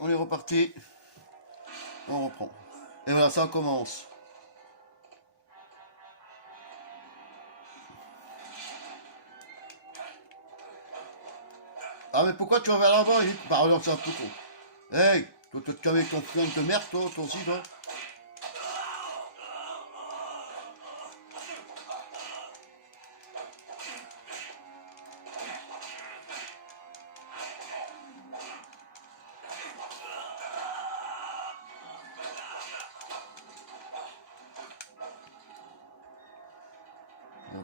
on est reparti. On reprend. Et voilà, ça commence. Ah mais pourquoi tu vas vers l'avant? Bah non, c'est un peu con. Hey, toi tu avec ton flingue de merde, toi aussi, toi.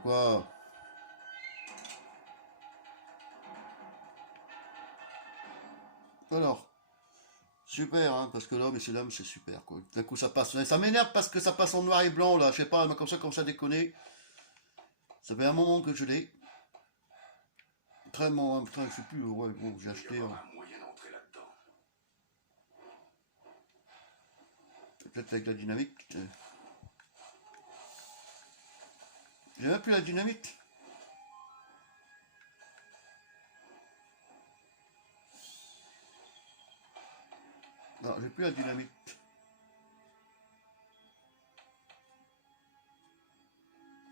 Quoi? Alors, super, hein, parce que là, messieurs, dames, c'est super, quoi. D'un coup, ça passe. Ça m'énerve parce que ça passe en noir et blanc, là. Je sais pas, comme ça, quand ça déconne. Ça fait un moment que je l'ai. Très bon, hein, putain, je sais plus, ouais, bon, j'ai acheté. Peut-être avec la dynamique. J'ai même plus la dynamite. Non, j'ai plus la dynamite.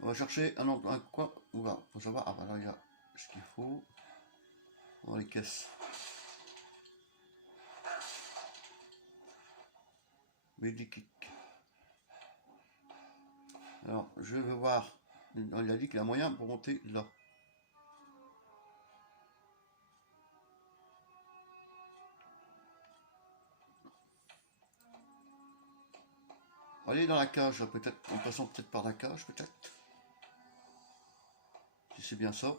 On va chercher un coin. On va, faut savoir. Ah bah là, il y a ce qu'il faut. Dans les caisses. Medikit. Alors, je veux voir. Il a dit qu'il y a moyen pour monter là. Allez dans la cage, peut-être, en passant peut-être par la cage, peut-être. Si c'est bien ça.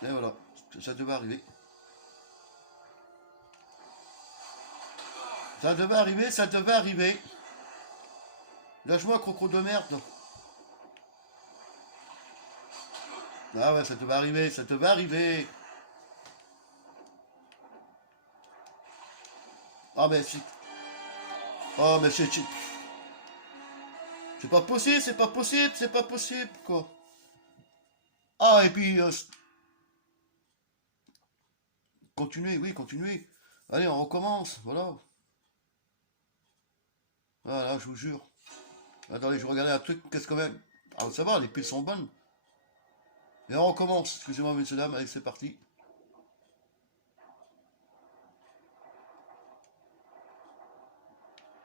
Et voilà, ça devait arriver. Ça devait arriver, ça devait arriver. Lâche-moi, croco de merde. Ah ouais, ça devait arriver, ça devait arriver. Ah mais si. Oh mais c'est pas possible, c'est pas possible, c'est pas possible, quoi. Ah et puis, continuez, oui, continuez. Allez, on recommence, voilà. Voilà, je vous jure. Attendez, je regardais un truc, qu'est-ce que même. Ah, ça va, les piles sont bonnes. Et on recommence, excusez-moi, messieurs, dames, allez, c'est parti.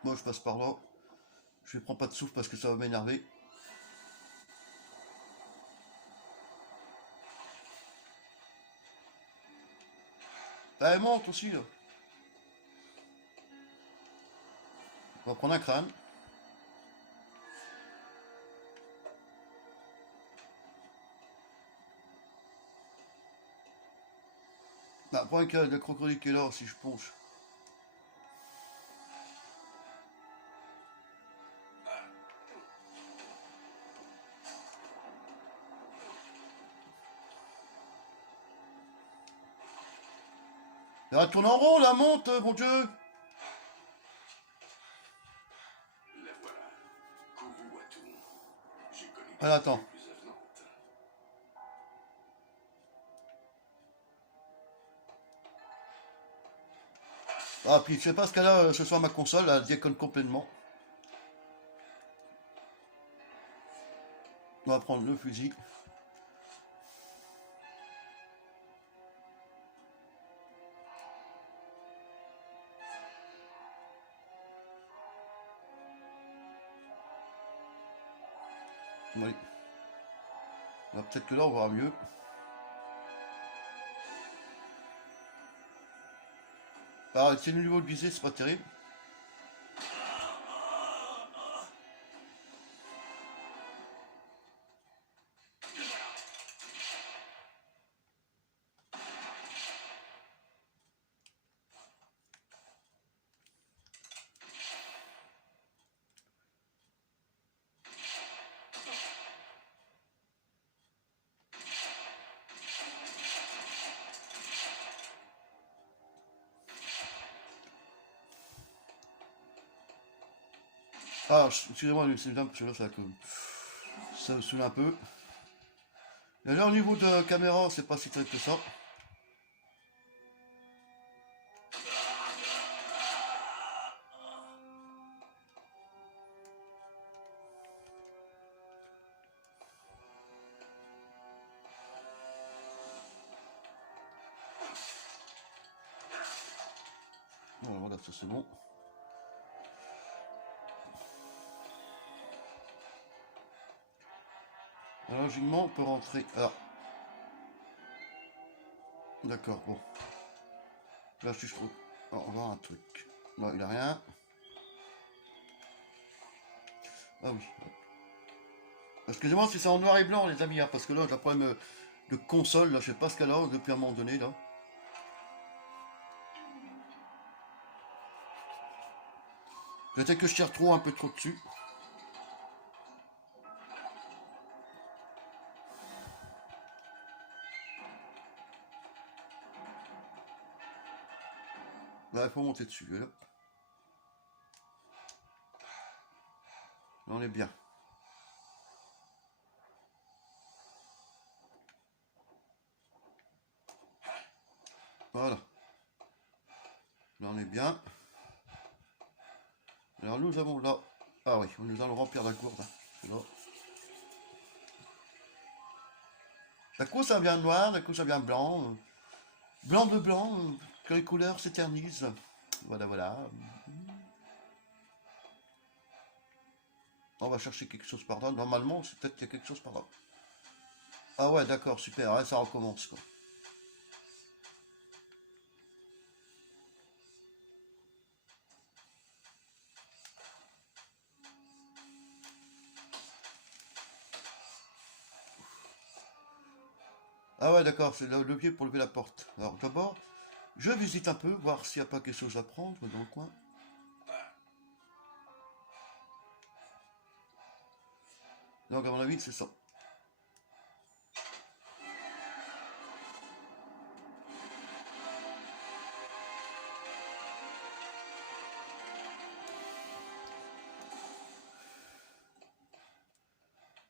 Moi, je passe par là. Je ne prends pas de souffle parce que ça va m'énerver. Ah, elle monte aussi, là. On va prendre un crâne. Bah, prends un de crocodile qui est là, si je penche. Elle tourne en rond, la monte, mon Dieu. Elle attend. Ah, puis je sais pas ce qu'elle a ce soir, ma console, elle déconne complètement. On va prendre le fusil. Oui. Peut-être que là, on verra mieux. Alors, c'est le niveau de visée, c'est pas terrible. Ah, excusez-moi, c'est bien, parce que là, ça saoule un peu. Et là, au niveau de caméra, c'est pas si très que ça. Voilà, ça c'est bon. Alors, logiquement, on peut rentrer. Ah. D'accord, bon. Là, si je trouve. Alors, on va voir un truc. Non, il a rien. Ah oui. Excusez-moi si c'est en noir et blanc, les amis, hein, parce que là, j'ai un problème de console, là, je sais pas ce qu'elle a depuis un moment donné, là. Peut-être que je tire trop un peu trop dessus. Là, il faut monter dessus, là. Là, on est bien. Voilà. Là, on est bien. Alors, nous avons là... Ah oui, nous allons remplir la gourde. Là. D'un coup, ça vient noir, d'un coup, ça vient blanc. Blanc de blanc, que les couleurs s'éternisent. Voilà, voilà. On va chercher quelque chose par là. Normalement, c'est peut-être qu'il y a quelque chose par là. Ah ouais, d'accord, super. Ouais, ça recommence, quoi. Ah ouais, d'accord, c'est le levier pour lever la porte. Alors, d'abord, je visite un peu, voir s'il n'y a pas quelque chose à prendre dans le coin. Donc, à mon avis, c'est ça.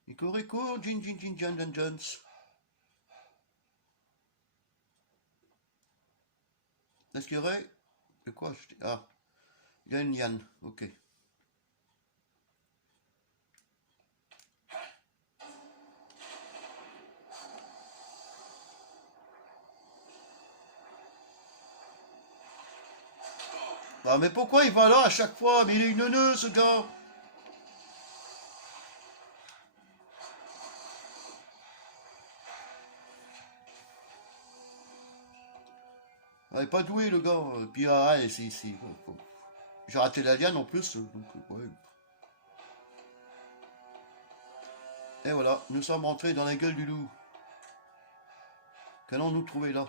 Icorico, Jin Jin Jin Jan Jan Jones. Est-ce qu'il y aurait... De quoi acheter? Ah, Yan Yan, ok. Ah, mais pourquoi il va là à chaque fois? Mais il est une neuneu, ce gars! Ah, il est pas doué, le gars. Puis, ah, ouais, c'est... J'ai raté la liane en plus, donc, ouais. Et voilà, nous sommes rentrés dans la gueule du loup. Qu'allons-nous trouver là?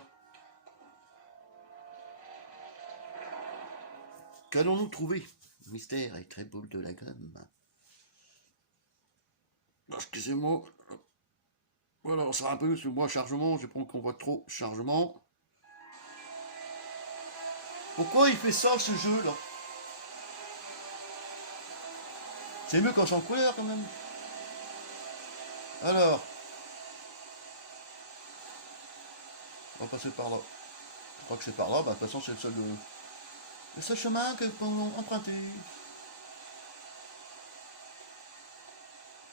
Qu'allons-nous trouver? Mystère et très boule de la gomme. Excusez-moi. Voilà, ça va un peu sur moi chargement, j'ai pas qu'on voit trop chargement. Pourquoi il fait ça ce jeu là? C'est mieux quand c'est en couleur quand même. Alors, on va passer par là. Je crois que c'est par là, bah de toute façon c'est le seul chemin que nous pouvons emprunter.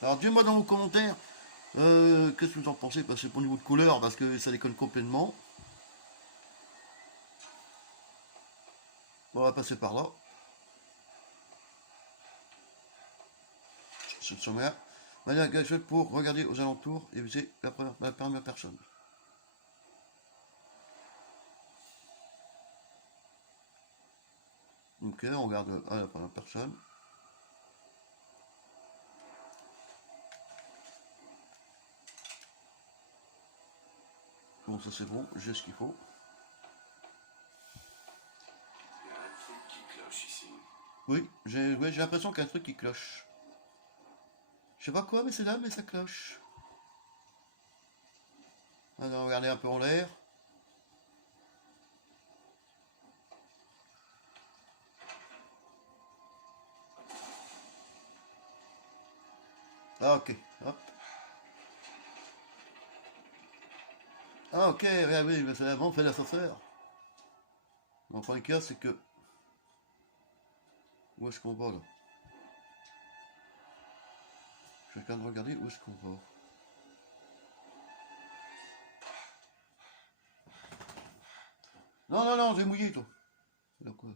Alors dis-moi dans vos commentaires, qu'est-ce que vous en pensez? Parce que pour le niveau de couleur, parce que ça déconne complètement. On va passer par là. C'est le sommaire. Manière gadget pour regarder aux alentours et viser la première personne. Ok, on regarde la première personne. Bon, ça c'est bon, j'ai ce qu'il faut. Il y a un truc qui cloche ici. Oui, j'ai l'impression qu'il y a un truc qui cloche. Je sais pas quoi, mais c'est là, mais ça cloche. On va regarder un peu en l'air. Ah ok, hop. Ah ok, ouais, oui, mais c'est avant, on fait l'ascenseur. Mon point de cœur, c'est que... Où est-ce qu'on va, là? Je suis en train de regarder où est-ce qu'on va. Non, non, non, j'ai mouillé, toi. Alors quoi?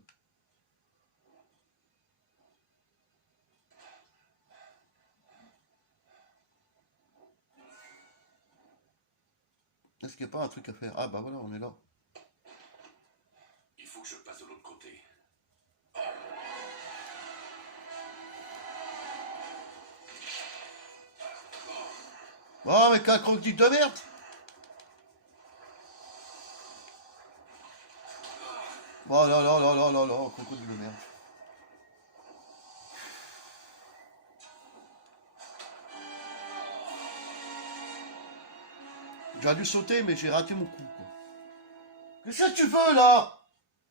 Est-ce qu'il n'y a pas un truc à faire? Ah bah voilà, on est là. Il faut que je passe de l'autre côté. Oh, mais quel crocodile de merde! Oh là là là là là là, crocodile de merde. J'aurais dû sauter, mais j'ai raté mon coup, quoi. Qu'est-ce que tu veux, là?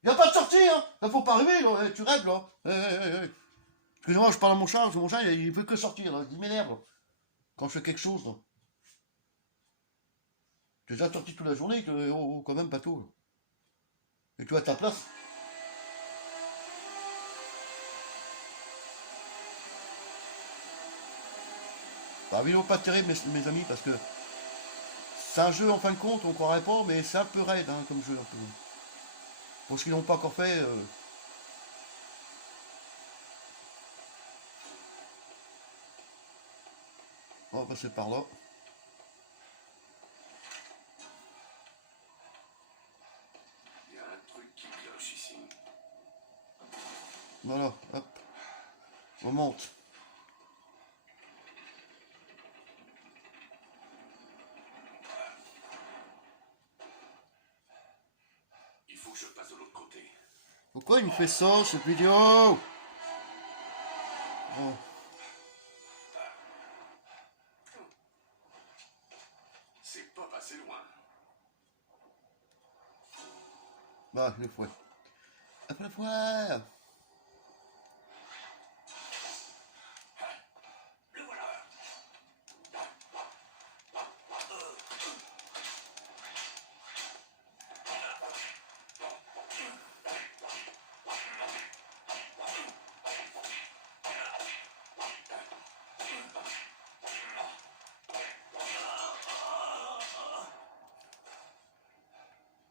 Y a pas de sortie, hein? Là, faut pas rêver, là. Tu rêves, là. Excusez-moi, je parle à mon chat. Mon chat, il veut que sortir, là. Il m'énerve, là. Quand je fais quelque chose, là. J'ai déjà sorti toute la journée, quand même, bateau, là. Et tu as ta place. Bah, vidéo pas terrible, mes amis, parce que c'est un jeu, en fin de compte, on croirait pas, mais c'est un peu raide, hein, comme jeu, un peu. Pour ceux qui l'ont pas encore fait, on va passer par là. Il y a un truc qui cloche ici. Voilà, hop. On monte. Il faut que je passe de l'autre côté. Pourquoi il me fait ça, cette vidéo? Oh. C'est pas passé loin. Bah, le fouet. Après le fouet. Le voilà.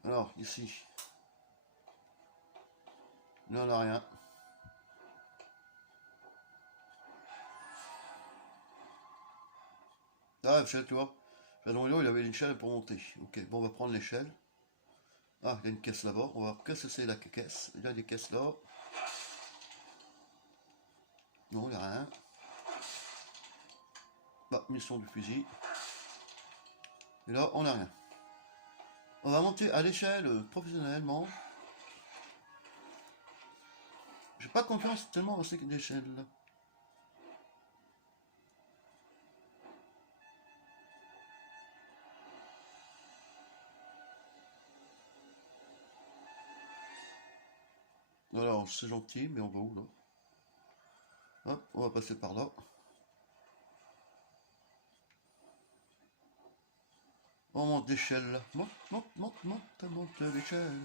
Alors, ici. Là, on n'a rien. Ah, l'échelle, tu vois. Fernando, il avait l'échelle pour monter. Ok, bon, on va prendre l'échelle. Ah, il y a une caisse là-bas. On va voir qu'est-ce que c'est la caisse. Il y a des caisses là. Non, il n'y a rien. Bah, mission du fusil. Et là, on n'a rien. On va monter à l'échelle professionnellement. J'ai pas confiance tellement dans cette échelle là. Alors, c'est gentil, mais on va où là? Hop, on va passer par là. On monte d'échelle là. Monte, monte, monte, monte, monte l'échelle.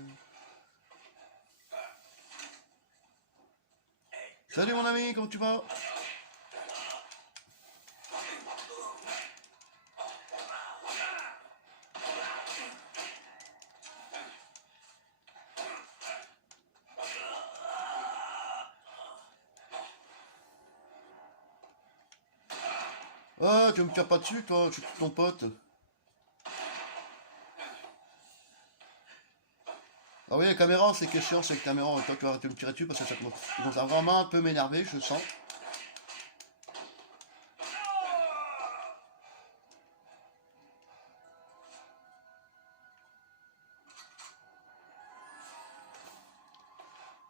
Salut mon ami, comment tu vas? Ah, tu me tires pas dessus, toi, je suis ton pote. Ah oui, la caméra, c'est que chiant, c'est que caméra, toi, tu vas arrêter de me tirer dessus parce que ça commence à vraiment un peu m'énerver, je sens.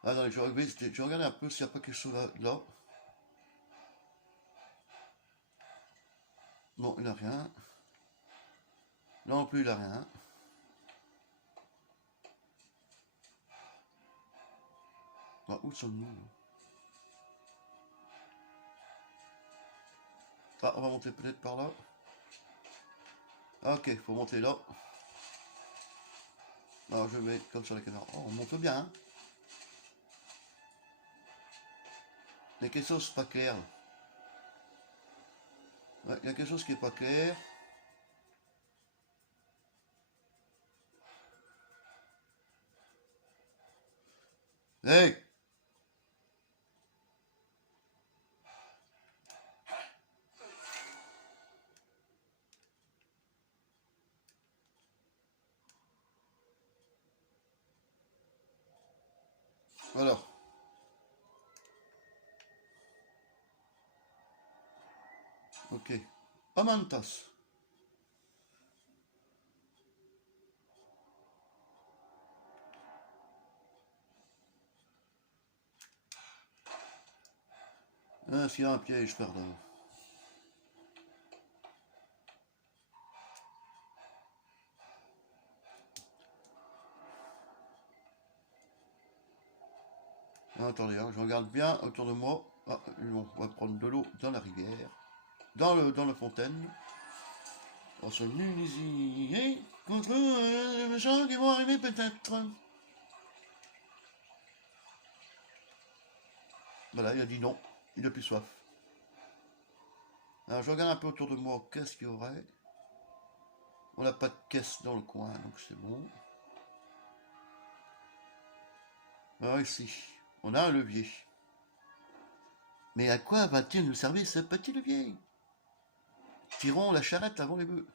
Attendez, je vais regarder un peu s'il n'y a pas quelque chose là. Non, il n'y a rien. Là non plus, il n'y a rien. Ah, où sommes-nous là? Ah, on va monter peut-être par là. Ah, ok, faut monter là. Alors je mets comme ça la caméra. Oh, on monte bien, hein. Il y a quelque chose pas clair. Ouais, il y a quelque chose qui est pas clair. Hey! Voilà. Ok. Amantas. Ah, s'il y a un piège, pardon. Ah, attendez, hein, je regarde bien autour de moi. Ah, on va prendre de l'eau dans la rivière. Dans la fontaine. On se munit contre les méchants qui vont arriver peut-être. Voilà, il a dit non. Il a plus soif. Alors je regarde un peu autour de moi. Qu'est-ce qu'il y aurait? On n'a pas de caisse dans le coin, donc c'est bon. Alors ici, on a un levier. Mais à quoi va-t-il nous servir ce petit levier? Tirons la charrette avant les bœufs.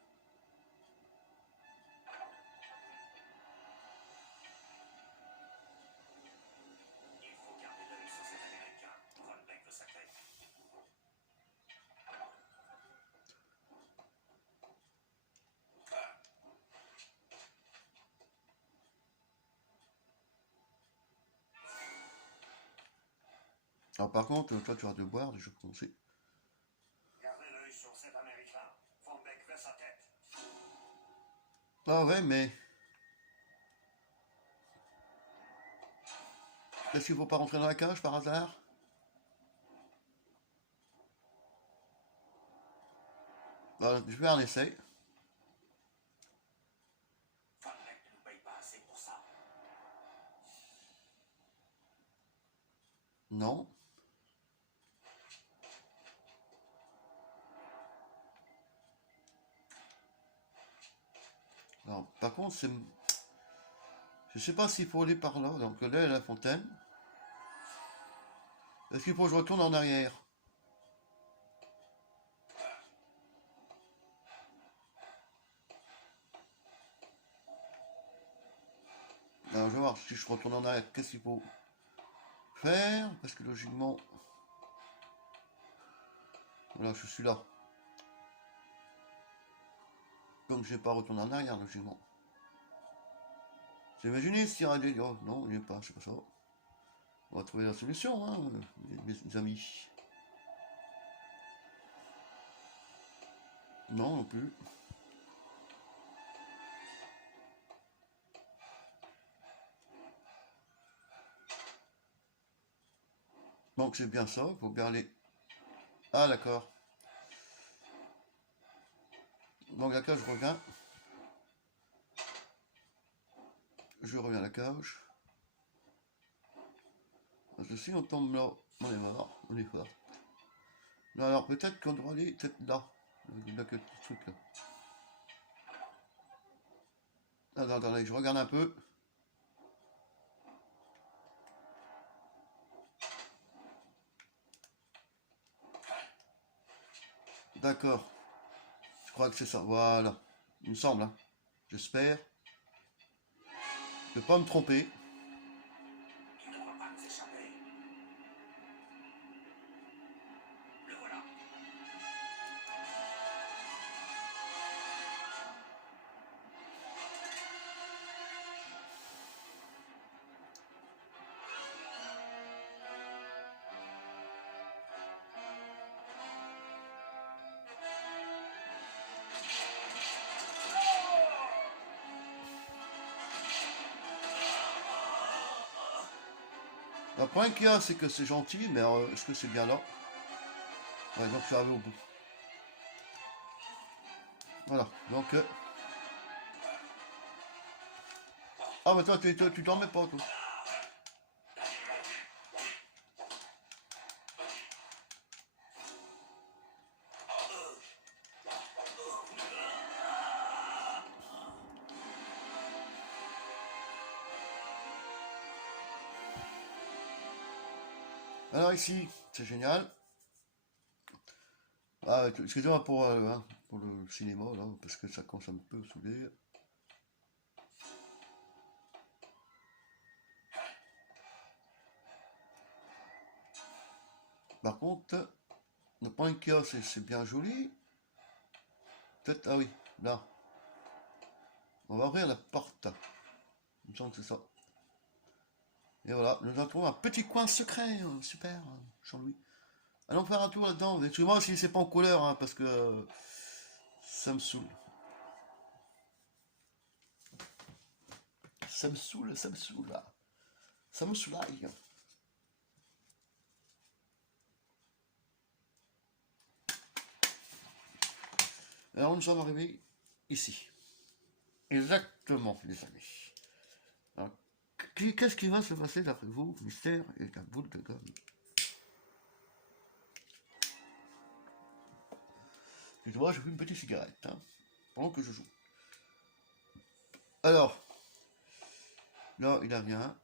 Il faut garder l'œil sur cet Américain. Von Beck veut sa tête. Alors par contre, toi tu vas de boire, je pense. Gardez l'œil sur cet Américain. Von Beck veut sa tête. Ah ouais, mais est-ce qu'il faut pas rentrer dans la cage par hasard? Bah, je vais en essayer. Von Beck ne nous paye pas assez pour ça. Non. Alors, par contre, c'est... Je sais pas s'il faut aller par là. Donc là, il y a la fontaine. Est-ce qu'il faut que je retourne en arrière? Alors, je vais voir si je retourne en arrière. Qu'est-ce qu'il faut faire? Parce que logiquement... Voilà, je suis là. Donc, je vais pas retourner en arrière, logiquement. J'ai imaginé s'il y aurait des... Oh, non, il n'y est pas, c'est pas ça. On va trouver la solution, hein, mes amis. Non, non plus. Donc c'est bien ça, il faut bien aller... Ah d'accord. Donc la cage, je reviens. Je reviens à la cage. Parce que si on tombe là, on est mort, on est fort. Non, alors peut-être qu'on doit aller peut-être là. Là que ce truc là. Attendez, je regarde un peu. D'accord. Je crois que c'est ça. Voilà. Il me semble, hein. J'espère. Je ne vais pas me tromper. Il ne va pas nous échapper. Le voilà. Le problème qu'il y a, c'est que c'est gentil, mais est-ce que c'est bien là? Ouais, donc je suis arrivé au bout. Voilà, donc... Ah, mais toi, tu dormais pas, toi. Alors ici, c'est génial. Ah, excusez-moi hein, pour le cinéma, là, parce que ça commence un peu à saouler. Par contre, le point qu'il y a, c'est bien joli. Peut-être, ah oui, là. On va ouvrir la porte. Il me semble que c'est ça. Et voilà, nous avons trouvé un petit coin secret. Super, Jean-Louis. Allons faire un tour là-dedans. Excusez-moi si c'est pas en couleur, hein, parce que ça me saoule. Ça me saoule, ça me saoule. Là. Ça me soulaille. Alors nous sommes arrivés ici. Exactement, les amis. Alors, qu'est-ce qui va se passer d'après vous, mystère et la boule de gomme? Excusez-moi, je fume une petite cigarette, hein, pendant que je joue. Alors, là, il a rien.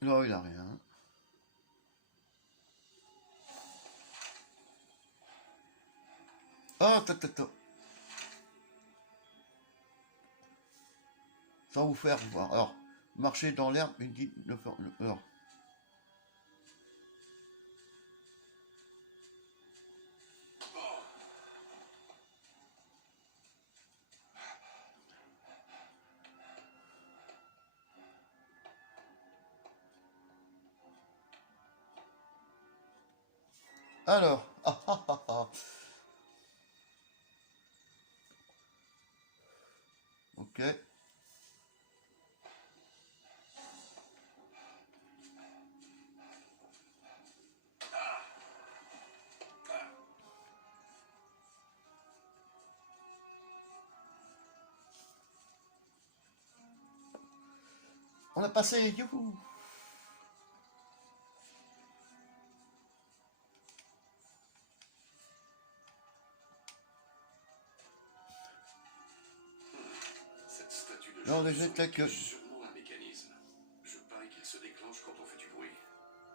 Là, il a rien. Ah, ta. Sans vous faire voir. Alors, marcher dans l'herbe, il dit... Alors, alors, ok. On a passé, youhou. Cette statue de Non, déjà, chauve-souris que... cache sûrement un mécanisme. Je parie qu'il se déclenche quand on fait du bruit.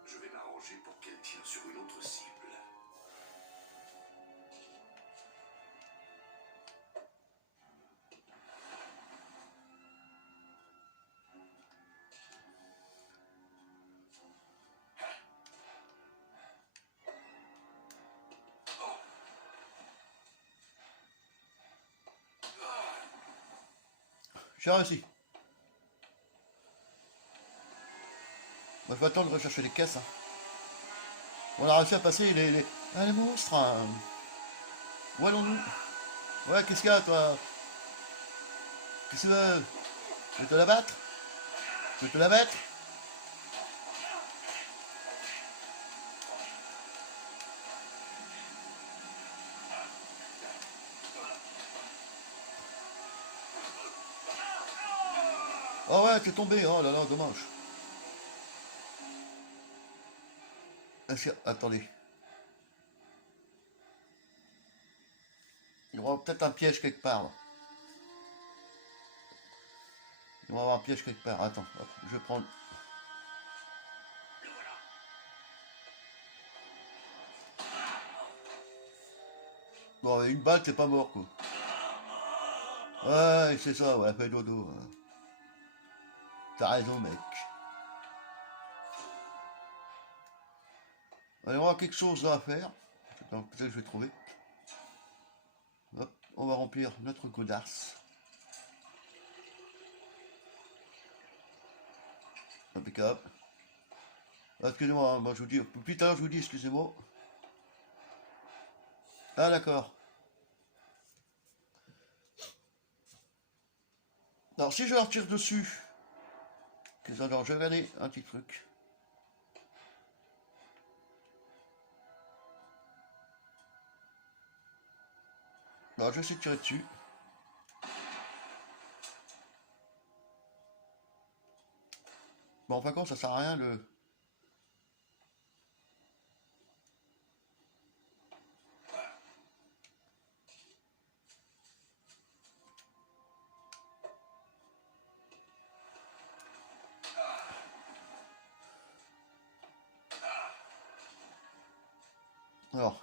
Je vais m'arranger pour qu'elle tire sur une autre cible. J'ai réussi. Moi, je vais attendre de rechercher les caisses. Hein. On a réussi à passer Ah, les monstres. Hein. Où allons-nous? Ouais, qu'est-ce qu'il y a, toi? Qu'est-ce que tu veux? Tu veux te la battre? Tu veux te la battre? Oh ouais, t'es tombé. Oh là là, dommage. Attendez. Il y aura peut-être un piège quelque part. Là. Il va y avoir un piège quelque part. Attends, hop, je vais prendre. Bon, une balle, t'es pas mort, quoi. Ouais, c'est ça, ouais, fais dodo. Hein. T'as raison, mec. Allez, on aura quelque chose là à faire. Donc, peut-être que je vais trouver. Hop, on va remplir notre godasse. Impeccable. Ah, excusez-moi, hein, moi je vous dis, plus tard je vous dis, excusez-moi. Ah d'accord. Alors si je leur tire dessus, alors je vais regarder un petit truc. Alors je vais essayer de tirer dessus. Bon, en fin de compte, ça sert à rien le... Alors.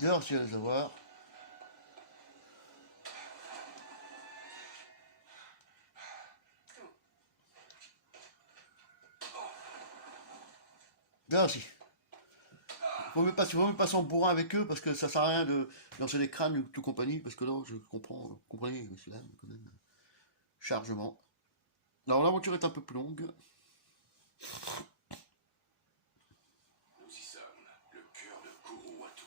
D'ailleurs, je vais les avoir. Merci. Faut même pas s'en bourrer avec eux parce que ça sert à rien de lancer des crânes ou tout compagnie parce que là, je comprends, comprenez, monsieur Dame, quand même. Chargement. Alors l'aventure est un peu plus longue. Nous y sommes, le cœur de Kuruwatu.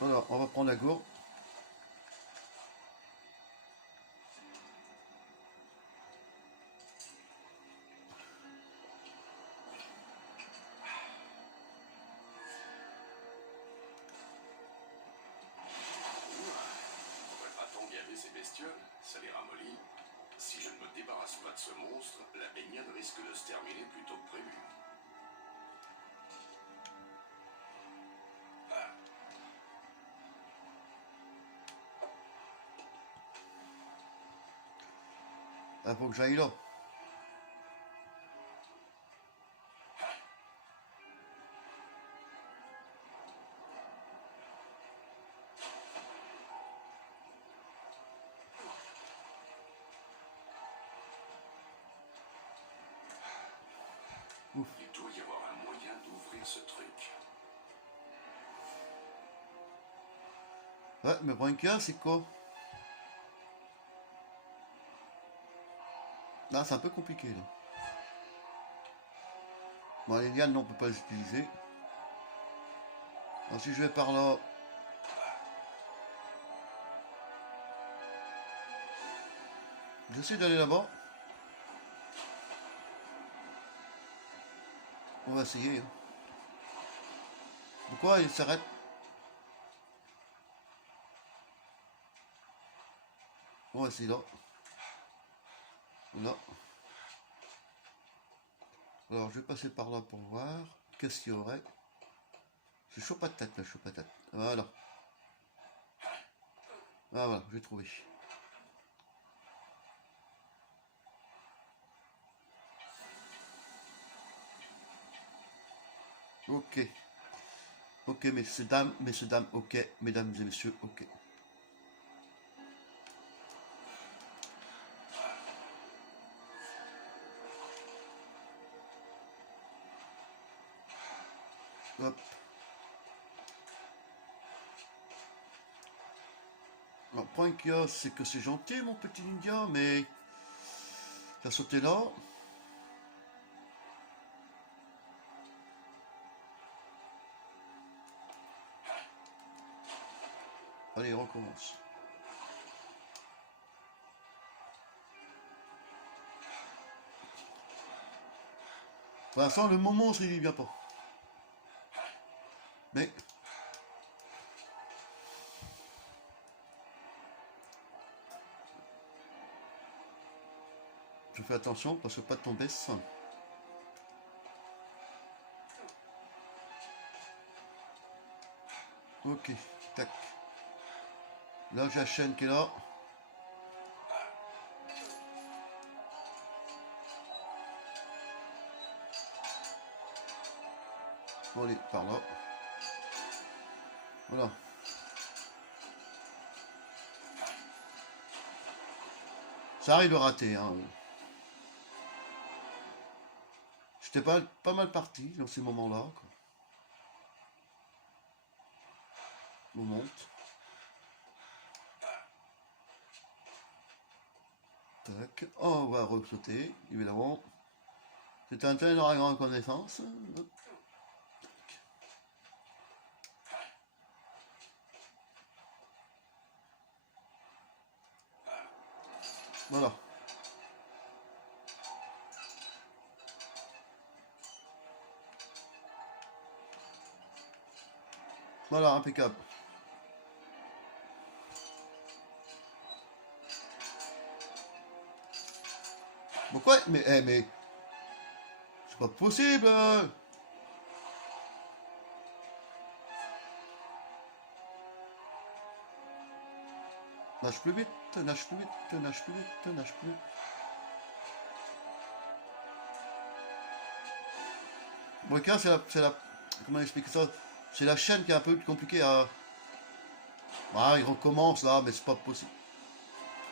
Alors, on va prendre la gourde. Faudrait pas tant gaver ces bestioles, ça les ramollit. Si je ne me débarrasse pas de ce monstre, la baignade risque de se terminer plus tôt que prévu. Il faut que j'aille là. Il doit y avoir un moyen d'ouvrir ce truc. Ouais, mais Brankia, c'est quoi? Là, c'est un peu compliqué, là. Bon, les lianes, non, on peut pas les utiliser. Alors, si je vais par là... J'essaie d'aller là-bas. On va essayer. Hein. Pourquoi il s'arrête? On va essayer là. Là. Alors, je vais passer par là pour voir. Qu'est-ce qu'il y aurait? C'est chaud patate, là, chaud patate. Voilà. Ah, voilà, j'ai trouvé. Ok. Ok, messieurs, dames, ok. Mesdames et messieurs, ok. Hop. Alors, le point qu'il y a, c'est que c'est gentil, mon petit ninja, mais... t'as sauté là. Allez, on recommence. Pour l'instant, le moment, il y vient pas. Mais... je fais attention parce que pas de tomber sans. Ok, tac. Là, j'ai la chaîne qui est là. Bon, allez, par là. Voilà. Ça arrive de rater, hein. J'étais pas mal parti dans ces moments-là. On monte. Tac. Oh, on va re-sauter, évidemment. C'est un tel dans la grande connaissance. Hop. Voilà. Voilà, impeccable. Pourquoi? Mais... C'est pas possible. Nage plus vite, nage plus vite, nage plus vite, nage plus vite. Bon, le c'est la... Comment expliquer ça? C'est la chaîne qui est un peu compliquée à... Ah, il recommence là, mais c'est pas possible.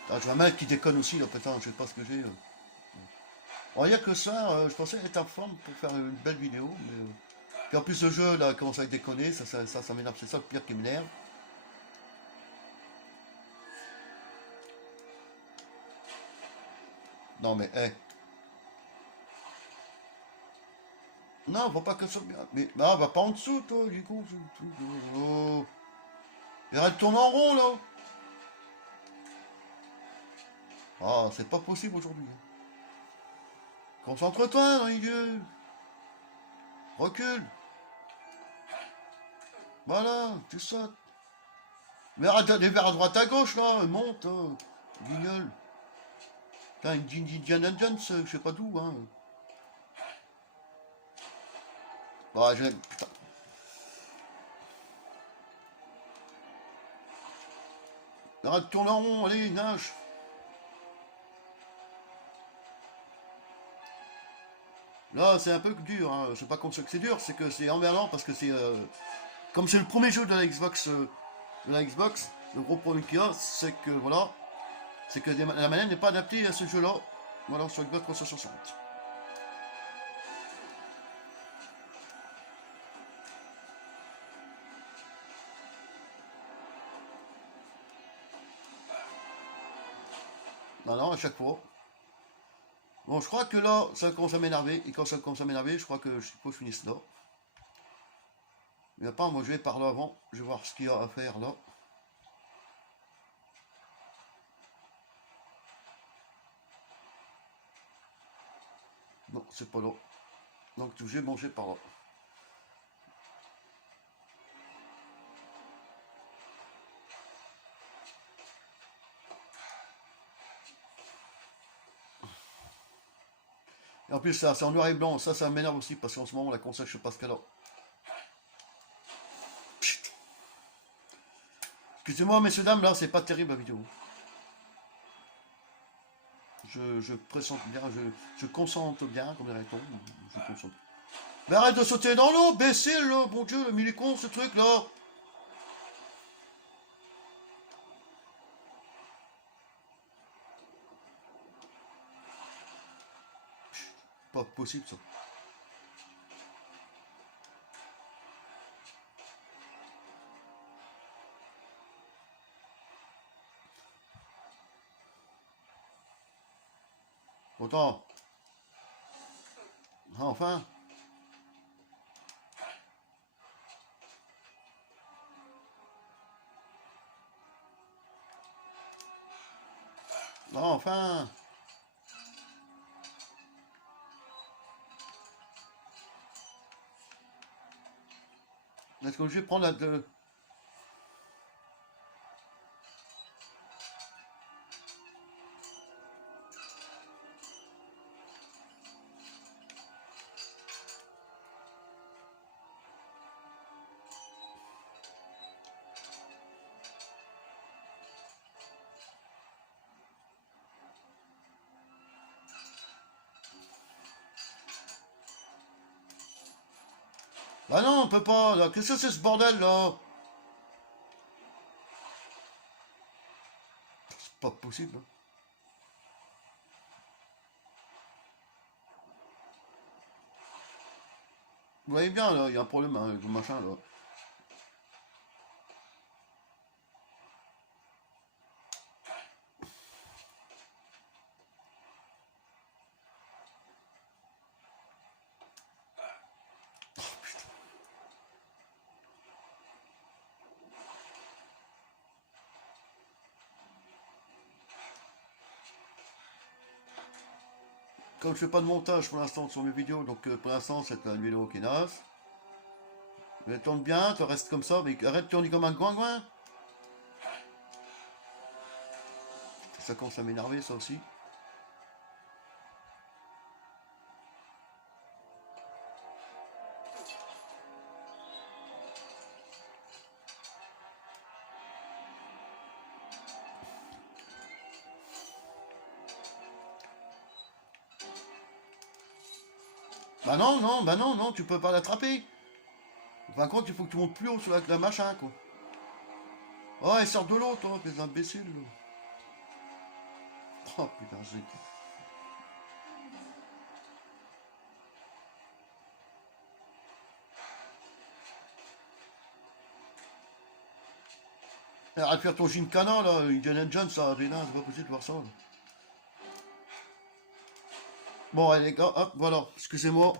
Ah, je vois un mec qui déconne aussi, là, putain, je sais pas ce que j'ai. On va dire que ça, je pensais être en forme pour faire une belle vidéo, mais... Puis en plus, le jeu, là, commence à déconner, ça m'énerve, c'est ça le pire qui m'énerve. Non, mais, Non, faut pas que ça bien. Mais, bah, va pas en dessous, toi, du coup. Oh. Et arrête de tourner en rond, là. Ah, c'est pas possible aujourd'hui. Concentre-toi dans les yeux. Recule. Voilà, tu sautes. Mais arrête d'aller vers à droite à gauche, là. Monte, guignol. Putain, Indiana Jones, je sais pas d'où, hein. Ah, putain. Arrête de tourner en rond, allez, nage. Là, c'est un peu dur, hein. C'est pas contre ça que c'est dur, c'est que c'est emmerdant parce que c'est... Comme c'est le premier jeu de la Xbox, le gros problème qu'il y a, c'est que, voilà, c'est que la manette n'est pas adaptée à ce jeu-là, voilà, sur Xbox 360. Non, non, à chaque fois. Bon, je crois que là, ça commence à m'énerver, et quand ça commence à m'énerver, je crois que je suppose que je finisse là. Mais à part, moi je vais par là avant, je vais voir ce qu'il y a à faire là. Non, c'est pas là. Donc j'ai mangé par là. Et en plus, ça, c'est en noir et blanc, ça m'énerve aussi, parce qu'en ce moment, la console, je sais pas ce qu'elle a. Chut. Excusez-moi, messieurs, dames, là, c'est pas terrible la vidéo. Je pressente bien, je concentre bien, comme dirait-on. Je concentre. Mais arrête de sauter dans l'eau, imbécile, là, bon Dieu, mais il est con, ce truc, là. Pas possible, ça. Autant. Ah, enfin. Ah, enfin. Est-ce que je vais prendre la... Ah non, on peut pas, là. Qu'est-ce que c'est ce bordel, là? C'est pas possible, hein. Vous voyez bien, là, il y a un problème, hein, avec le machin, là. Comme je fais pas de montage pour l'instant sur mes vidéos, donc pour l'instant c'est une vidéo qui est naze. Mais tourne bien, tu restes comme ça, mais arrête de tourner comme un coin. Ça commence à m'énerver, ça aussi. Bah non, tu peux pas l'attraper. Par contre, il faut que tu montes plus haut sur la machin, quoi. Oh, elle sort de l'eau, toi, les imbéciles. Là. Oh, putain, j'ai... Arrête de faire ton Gymkhana, là, Indiana Jones, ça, Arena, c'est pas possible de voir ça. Là. Bon, allez, les gars, hop, voilà, excusez-moi.